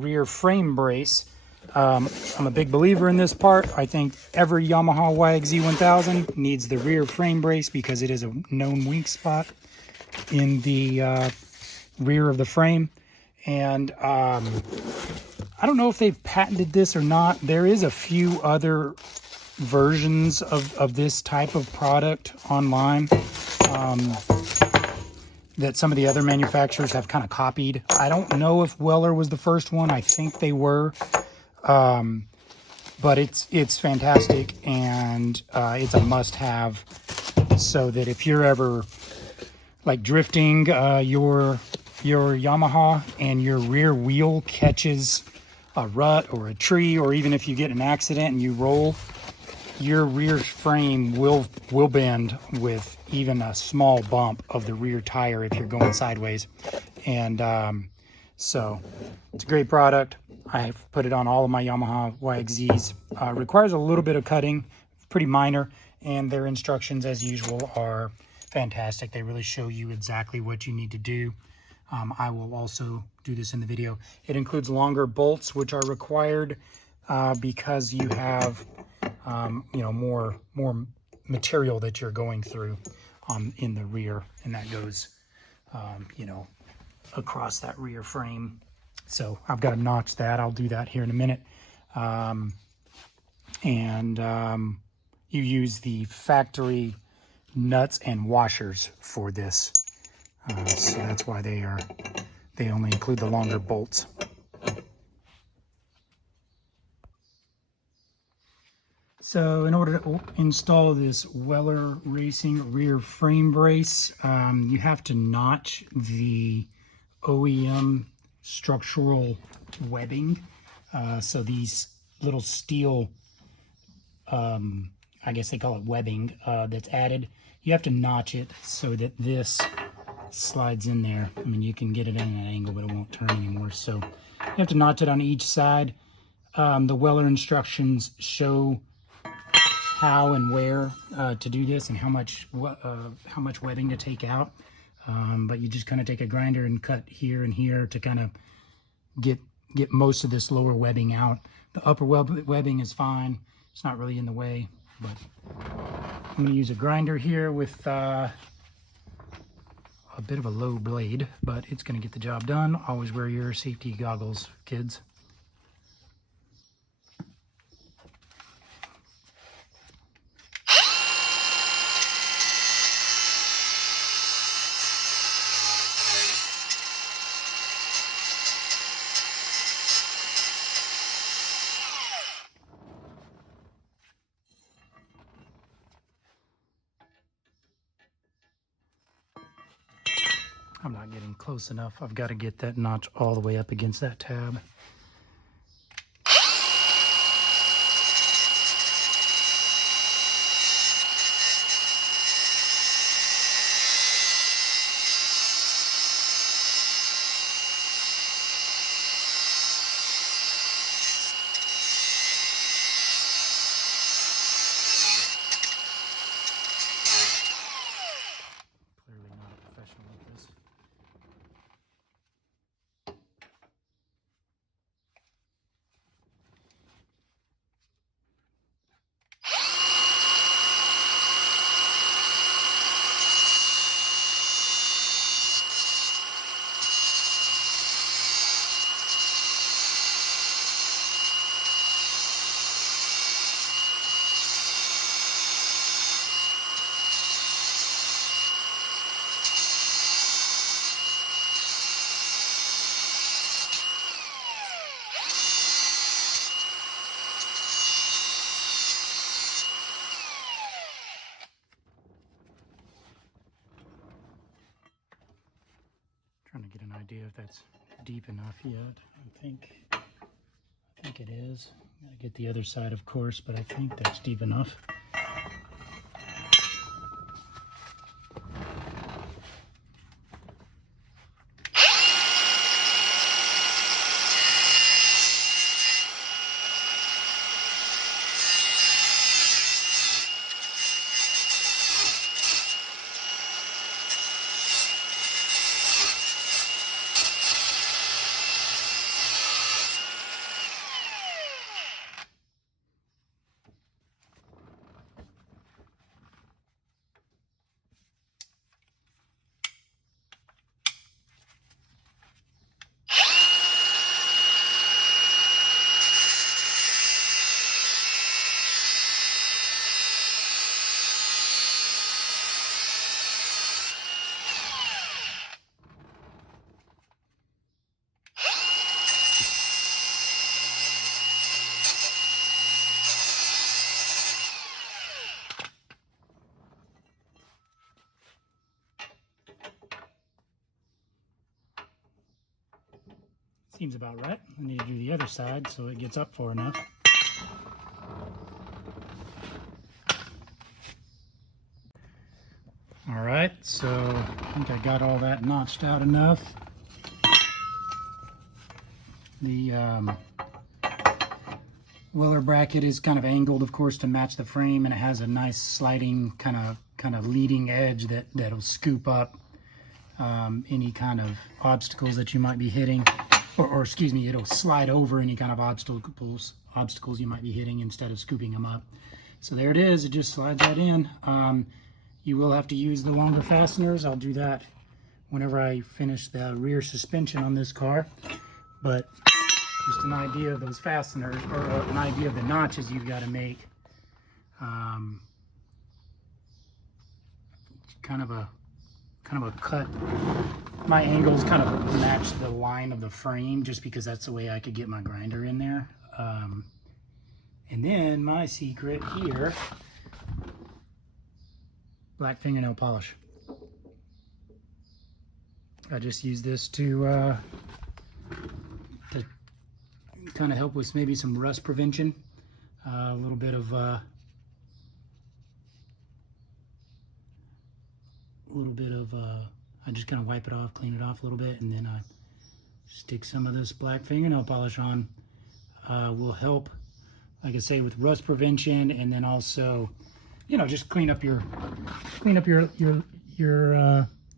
rear frame brace. I'm a big believer in this part. I think every Yamaha YXZ 1000 needs the rear frame brace because it is a known weak spot in the rear of the frame. And I don't know if they've patented this or not. There is a few other versions of this type of product online that some of the other manufacturers have kind of copied. I don't know if Weller was the first one. I think they were. But it's fantastic, and it's a must-have, so that if you're ever like drifting your Yamaha and your rear wheel catches a rut or a tree, or even if you get in an accident and you roll, your rear frame will bend with even a small bump of the rear tire if you're going sideways. And so it's a great product. I've put it on all of my Yamaha YXZs. Requires a little bit of cutting, pretty minor, and their instructions, as usual, are fantastic. They really show you exactly what you need to do. I will also do this in the video. It includes longer bolts, which are required because you have, more material that you're going through in the rear, and that goes, across that rear frame. So I've got to notch that. I'll do that here in a minute. You use the factory nuts and washers for this. So that's why they only include the longer bolts. So in order to install this Weller Racing rear frame brace, you have to notch the OEM structural webbing. So these little steel, I guess they call it webbing, that's added, you have to notch it so that this slides in there. I mean, you can get it in an angle, but it won't turn anymore. So you have to notch it on each side. The Weller instructions show how and where to do this and how much webbing to take out. But you just kind of take a grinder and cut here and here to kind of get most of this lower webbing out. The upper webbing is fine. It's not really in the way, but I'm going to use a grinder here with a bit of a low blade, but it's going to get the job done. Always wear your safety goggles, kids. I'm not getting close enough. I've got to get that notch all the way up against that tab. Clearly not a professional at this. Trying to get an idea if that's deep enough yet. I think it is. Gotta get the other side, of course, but I think that's deep enough. Seems about right. I need to do the other side so it gets up far enough. All right, so I think I got all that notched out enough. The Weller bracket is kind of angled, of course, to match the frame, and it has a nice sliding kind of leading edge that'll scoop up any kind of obstacles that you might be hitting, or excuse me, it'll slide over any kind of obstacles you might be hitting instead of scooping them up. So there it is. It just slides right in. You will have to use the longer fasteners. I'll do that whenever I finish the rear suspension on this car, but just an idea of those fasteners, or an idea of the notches you've got to make. Kind of a cut. My angles kind of match the line of the frame, just because that's the way I could get my grinder in there. And then my secret here, black fingernail polish. I just use this to kind of help with maybe some rust prevention. A little bit of I just kind of wipe it off, clean it off a little bit, and then I stick some of this black fingernail polish on. Will help, like I say, with rust prevention, and then also, you know, just clean up your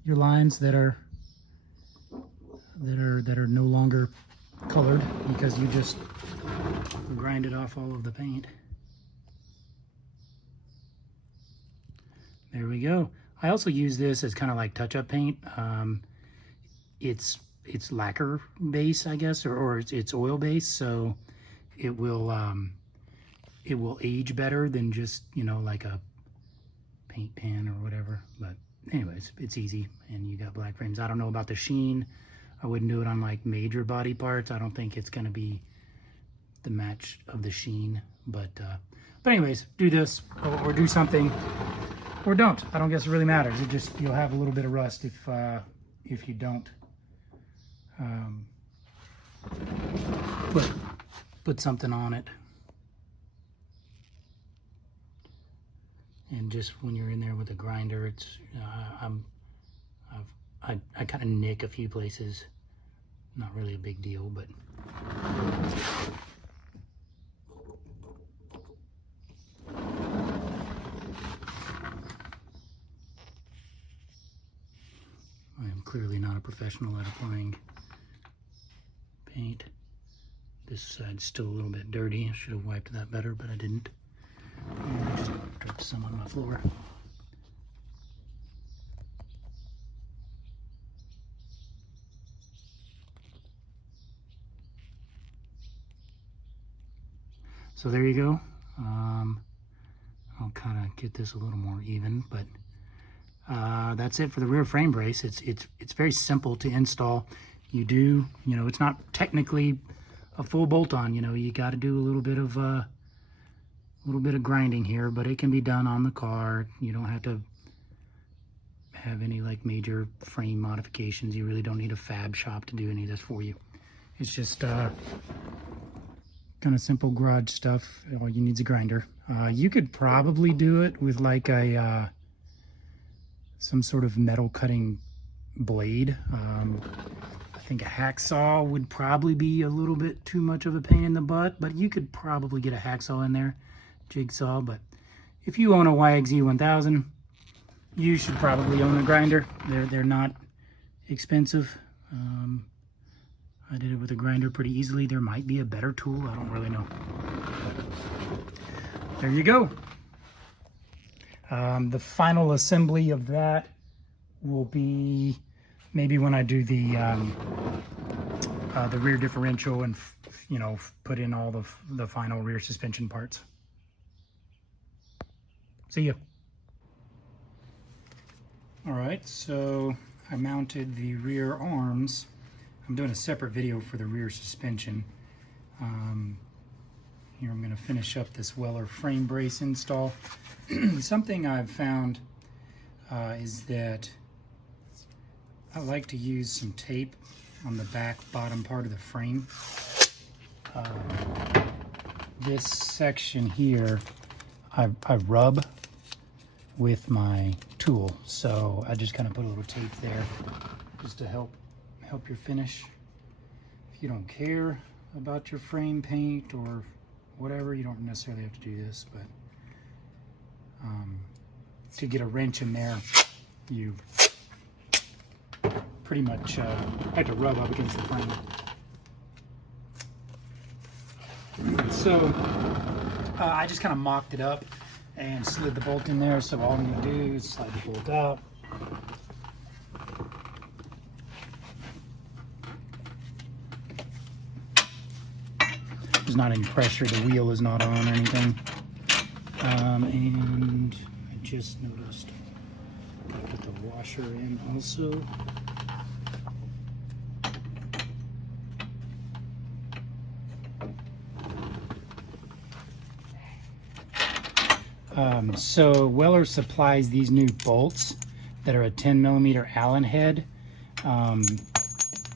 lines that are no longer colored, because you just grinded off all of the paint. There we go. I also use this as kind of like touch-up paint. It's lacquer base, I guess, or it's oil base, so it will age better than just, you know, like a paint pan or whatever. But anyways, it's easy, and you got black frames. I don't know about the sheen. I wouldn't do it on like major body parts. I don't think it's going to be the match of the sheen, but anyways, do this or do something, or don't. I don't guess it really matters. It just, you'll have a little bit of rust if you don't put something on it. And just when you're in there with a grinder, it's I kind of nick a few places. Not really a big deal, but I am clearly not a professional at applying paint. This side's still a little bit dirty. I should have wiped that better, but I didn't. And I just dropped some on my floor. So there you go. I'll kind of get this a little more even, but that's it for the rear frame brace. It's very simple to install. You know, it's not technically a full bolt-on. You know, you got to do a little bit of grinding here, but it can be done on the car. You don't have to have any like major frame modifications. You really don't need a fab shop to do any of this for you. It's just kind of simple garage stuff. All you need is a grinder. You could probably do it with like a some sort of metal cutting blade. I think a hacksaw would probably be a little bit too much of a pain in the butt, but you could probably get a hacksaw in there, jigsaw. But if you own a YXZ 1000, you should probably own a grinder. They're not expensive. I did it with a grinder pretty easily. There might be a better tool. I don't really know. There you go. The final assembly of that will be maybe when I do the rear differential and, you know, put in all the final rear suspension parts. See ya. All right, so I mounted the rear arms. I'm doing a separate video for the rear suspension. Here I'm going to finish up this Weller frame brace install. Something I've found is that I like to use some tape on the back bottom part of the frame. This section here, I rub with my tool, so I just kind of put a little tape there just to help your finish. If you don't care about your frame paint or whatever, you don't necessarily have to do this, but to get a wrench in there, you pretty much have to rub up against the frame. So I just kind of mocked it up and slid the bolt in there, so all I'm going to do is slide the bolt out. There's not any pressure, the wheel is not on or anything. And I just noticed I put the washer in also. So Weller supplies these new bolts that are a 10mm Allen head.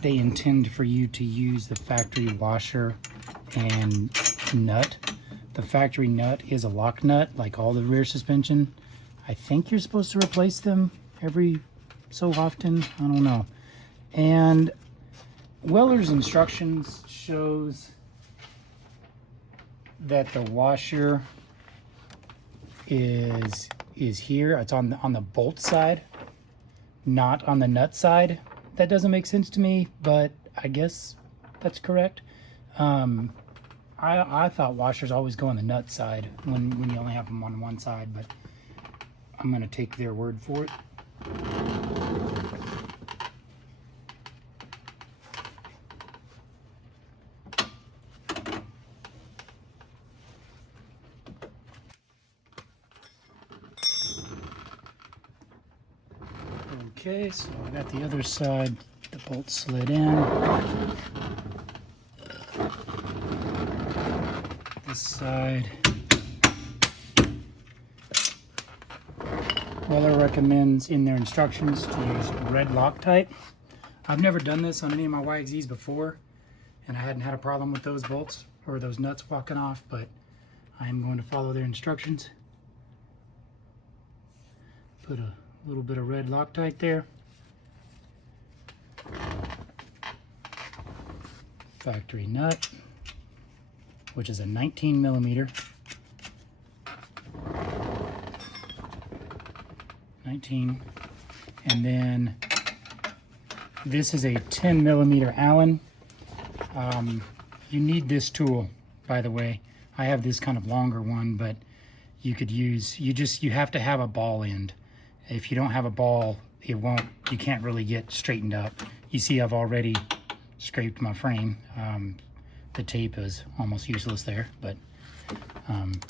They intend for you to use the factory washer and nut. The factory nut is a lock nut, like all the rear suspension. I think you're supposed to replace them every so often. I don't know. And Weller's instructions shows that the washer is here. It's on the bolt side, not on the nut side. That doesn't make sense to me, but I guess that's correct. I thought washers always go on the nut side when you only have them on one side, but I'm gonna take their word for it. Okay, so I got the other side, the bolt slid in. This side. Weller recommends in their instructions to use red Loctite. I've never done this on any of my YXZs before, and I hadn't had a problem with those bolts or those nuts walking off, but I am going to follow their instructions. Put a little bit of red Loctite there. Factory nut, which is a 19mm. 19. And then this is a 10mm Allen. You need this tool, by the way. I have this kind of longer one, but you could use, you have to have a ball end. If you don't have a ball, you can't really get straightened up. You see I've already scraped my frame. The tape is almost useless there, but and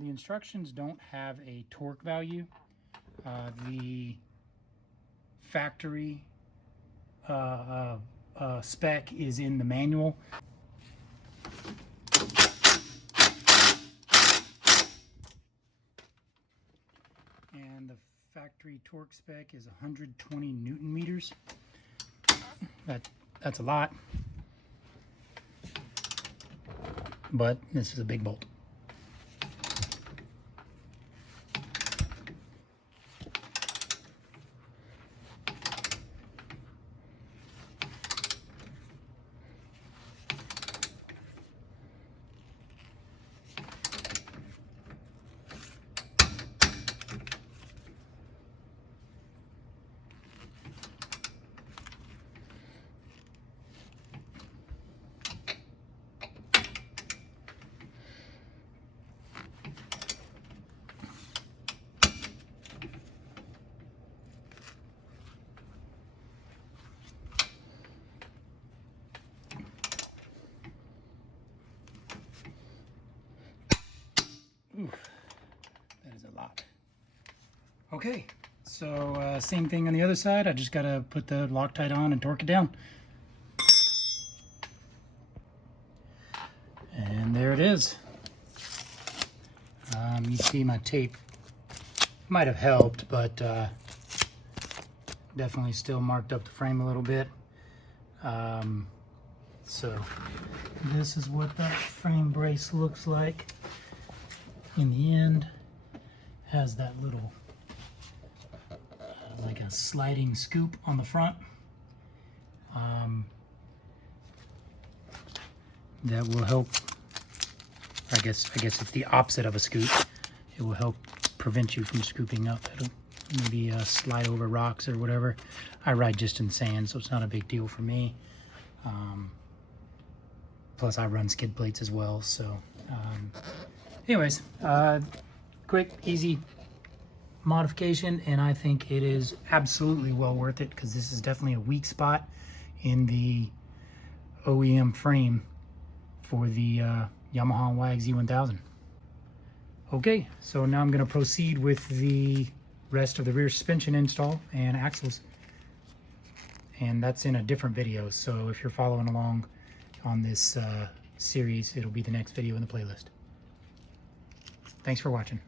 the instructions don't have a torque value. The factory spec is in the manual. And the factory torque spec is 120 Newton meters. That's a lot, but this is a big bolt. Oof, that is a lot. Okay, so same thing on the other side. I just gotta put the Loctite on and torque it down. And there it is. You see my tape might have helped, but definitely still marked up the frame a little bit. So this is what that frame brace looks like in the end. Has that little like a sliding scoop on the front. That will help. I guess it's the opposite of a scoop. It will help prevent you from scooping up. It'll maybe slide over rocks or whatever. I ride just in sand, so it's not a big deal for me. Plus I run skid plates as well, so anyways, quick, easy modification, and I think it is absolutely well worth it, because this is definitely a weak spot in the OEM frame for the Yamaha YXZ 1000. Okay, so now I'm going to proceed with the rest of the rear suspension install and axles, and that's in a different video. So if you're following along on this series, it'll be the next video in the playlist. Thanks for watching.